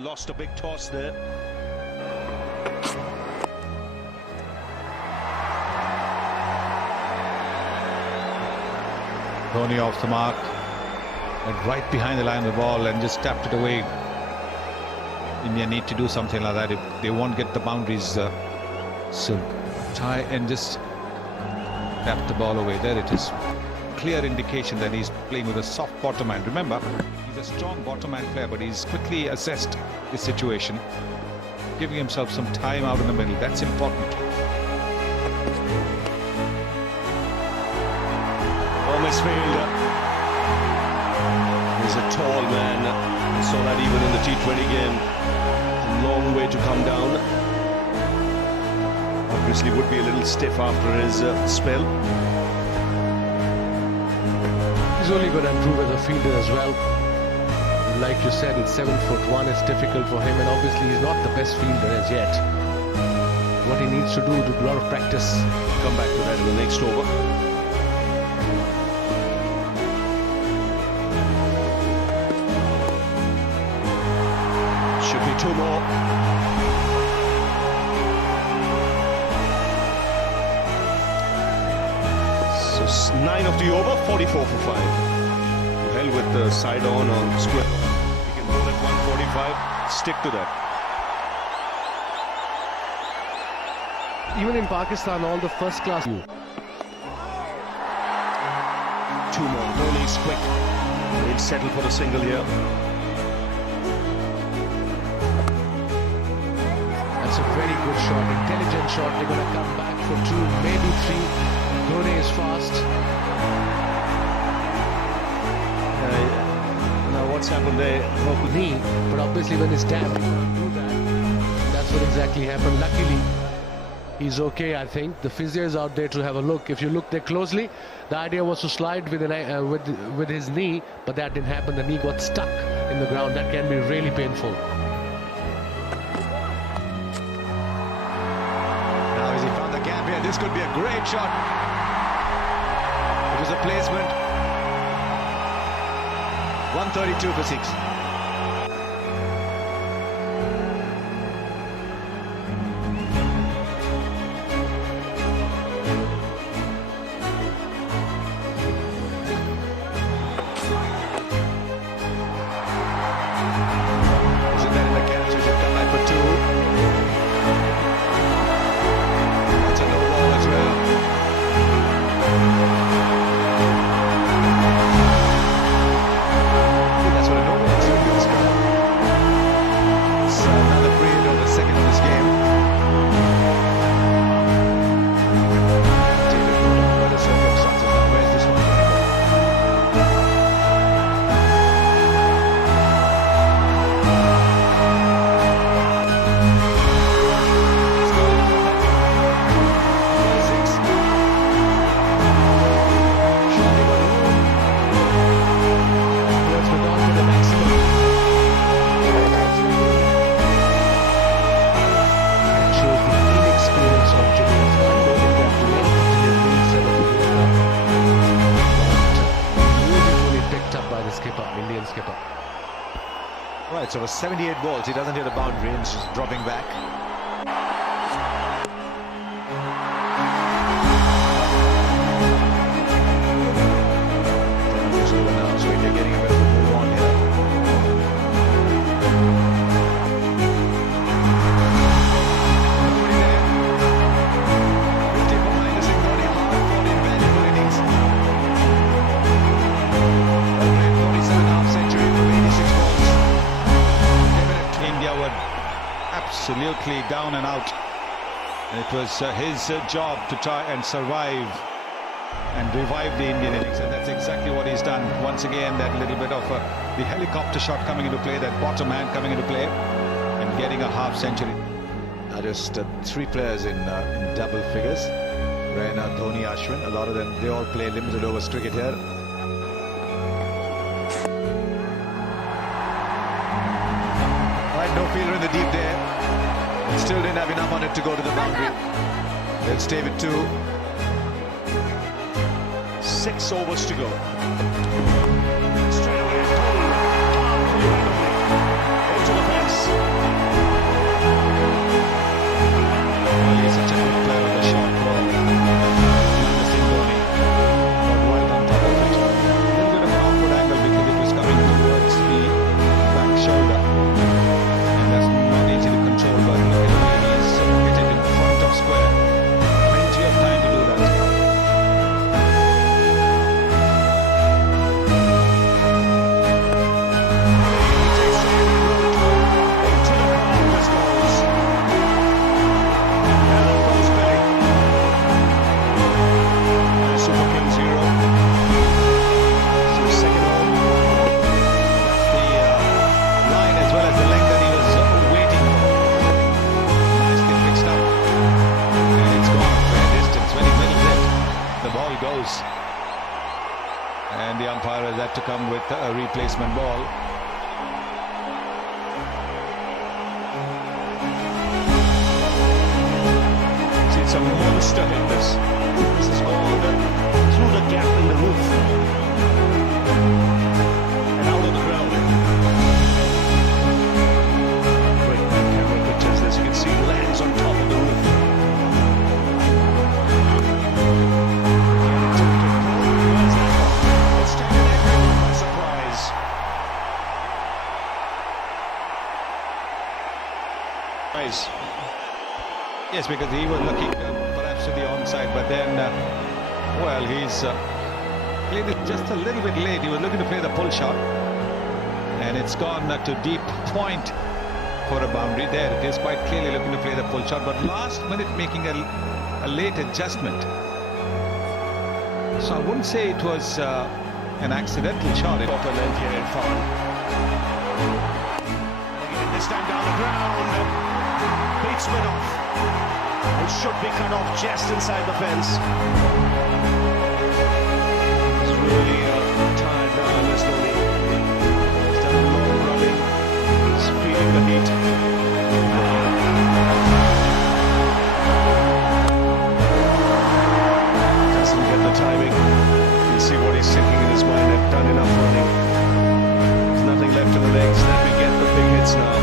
Lost a big toss there. Dhoni off the mark, went right behind the line of the ball and just tapped it away. India need to do something like that if they won't get the boundaries. So try and just tap the ball away. There it is. Clear indication that he's playing with a soft bottom hand. Remember, he's a strong bottom hand player, but he's quickly assessed the situation, giving himself some time out in the middle. That's important. Misfield. He's a tall man. I saw that even in the T20 game. A long way to come down. Obviously would be a little stiff after his spell. He's only going to improve as a fielder as well. Like you said, it's 7'1". It's difficult for him, and obviously he's not the best fielder as yet. What he needs to do a lot of practice. Come back to that in the next over. Should be two more. So 9 of the over, 44 for 5. To hell with the side on or square. You can roll at 145. Stick to that. Even in Pakistan, all the first class. Two more. Kohli's quick. He'll settle for the single here. That's a very good shot, intelligent shot. They're going to come back for 2, maybe 3. Dhoni is fast. Now what's happened there? Knee, but obviously when it's damp, you can't do that. That's what exactly happened. Luckily, he's okay, I think. The physio is out there to have a look. If you look there closely, the idea was to slide with his knee, but that didn't happen. The knee got stuck in the ground. That can be really painful. Now as he found the gap here, this could be a great shot. It was a placement. 132 for 6. Isn't that in the catch? He should come back for 2. That's a no ball as well. That's what a no ball is. It's another period of the second of this game. Take a note of the circumstances now. Where's this one going to go? Indian skipper. Right, so for 78 balls, he doesn't hit a boundary and he's just dropping back. So India getting a bit of a move on here. Nobody there. 50 behind us in Dhoni, hard-fought invaluable innings. Played 47.5 century from 86 balls. India were absolutely down and out. It was his job to try and survive and revive the Indian innings, and that's exactly what he's done. Once again, that little bit of the helicopter shot coming into play, that bottom hand coming into play, and getting a half century. Just 3 players in double figures. Raina, Dhoni, Ashwin. A lot of them, they all play limited overs cricket here. Right, no fielder in the deep there. Still didn't have enough on it to go to the boundary. They'll stay with 2. 6 overs to go. Straight away, pulled. Into the fence. And the umpire has had to come with a replacement ball. See, it's a monster hit this. This is gone through the gap in the roof. And out of the ground. Great camera pictures, as you can see, lands on top of the roof. It's taken everyone by surprise. Yes, because he was looking perhaps to the onside, but then, well, he's played it just a little bit late. He was looking to play the pull shot, and it's gone to deep point for a boundary. There it is, quite clearly looking to play the pull shot, but last minute making a late adjustment. So I wouldn't say it was an accidental shot. Top and then here in front. This time down the ground. Beatsman off. It should be cut off just inside the fence. He's really tired now, MS Dhoni. He's done a lot of running. He's feeling the heat. Doesn't get the timing. You see what he's thinking in his mind. I've done enough running. There's nothing left in the legs. Let me get the big hits now.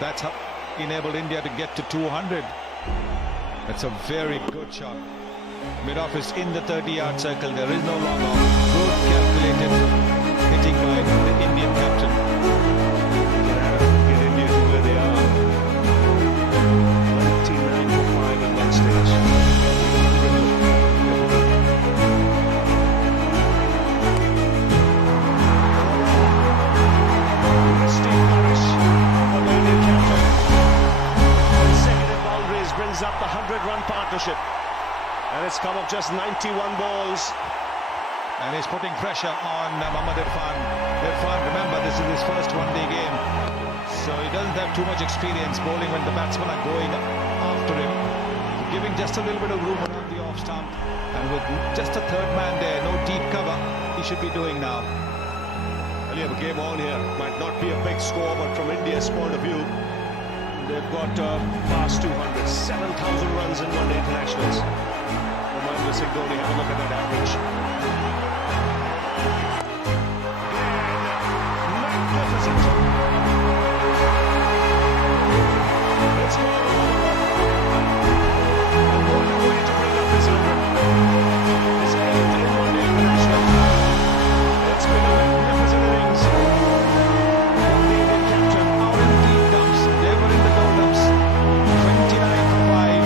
That's how enabled India to get to 200. That's a very good shot. Mid-off is in the 30-yard circle. There is no long off. Good calculated hitting by the Indian captain. Get India to where they are. 29 for 5 at one stage. Up the 100-run partnership, and it's come up just 91 balls, and he's putting pressure on Mohammad Irfan. Remember, this is his first one-day game, so he doesn't have too much experience bowling when the batsmen are going after him, giving just a little bit of room around the off stump, and with just a third man there, no deep cover, he should be doing now. Well, you have a game on here. Might not be a big score, but from India's point of view, they've got past 200, 7,000 runs in one-day internationals. Remind Singh Dhoni, have a look at that average. Magnificent. It's gone over. And going away to bring up his 100. His 8th in one-day international. It's been a magnificent innings. From the Indian captain. Out in the deep dumps. They were in the low dumps. 29 for 5.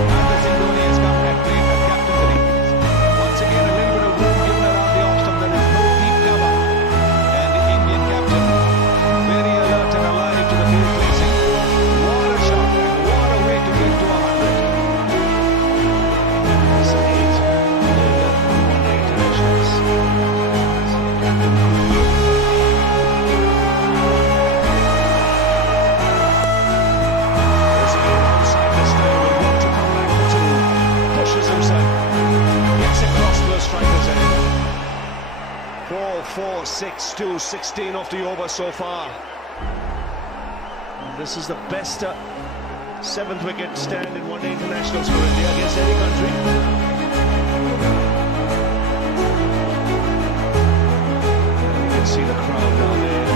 And Singh Dhoni has come and played the captain's innings. Once again, a little bit of room given around the off stump. There is no deep cover. And the Indian captain, very alert and alive to the field placing. What a shot. What a way to get to 100. It's 8 in one-day internationals. Strikers in. 4, 6, 2, 16 off the over so far. This is the best 7th wicket stand in one-day internationals for India against any country. And you can see the crowd down there.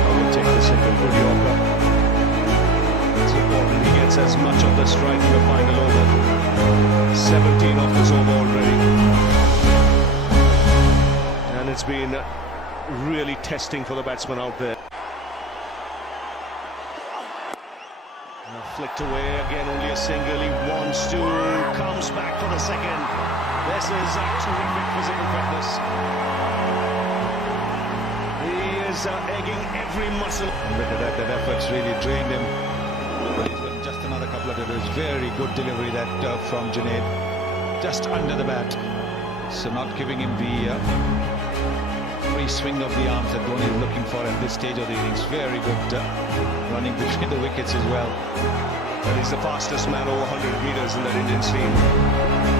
I will take the single. Good Yorker. It's important he gets as much of the strike in the final over. 17 off this over already. And it's been really testing for the batsman out there. Flicked away again, only a single. He wants to, comes back for the second. This is a terrific physical fitness. He is egging every muscle. Look at that, that effort's really drained him. But he's got just another couple of deliveries. Very good delivery that from Junaid. Just under the bat. So not giving him the free swing of the arms that Dhoni is looking for at this stage of the innings. Very good running between the wickets as well. And he's the fastest man over 100 metres in that Indian team.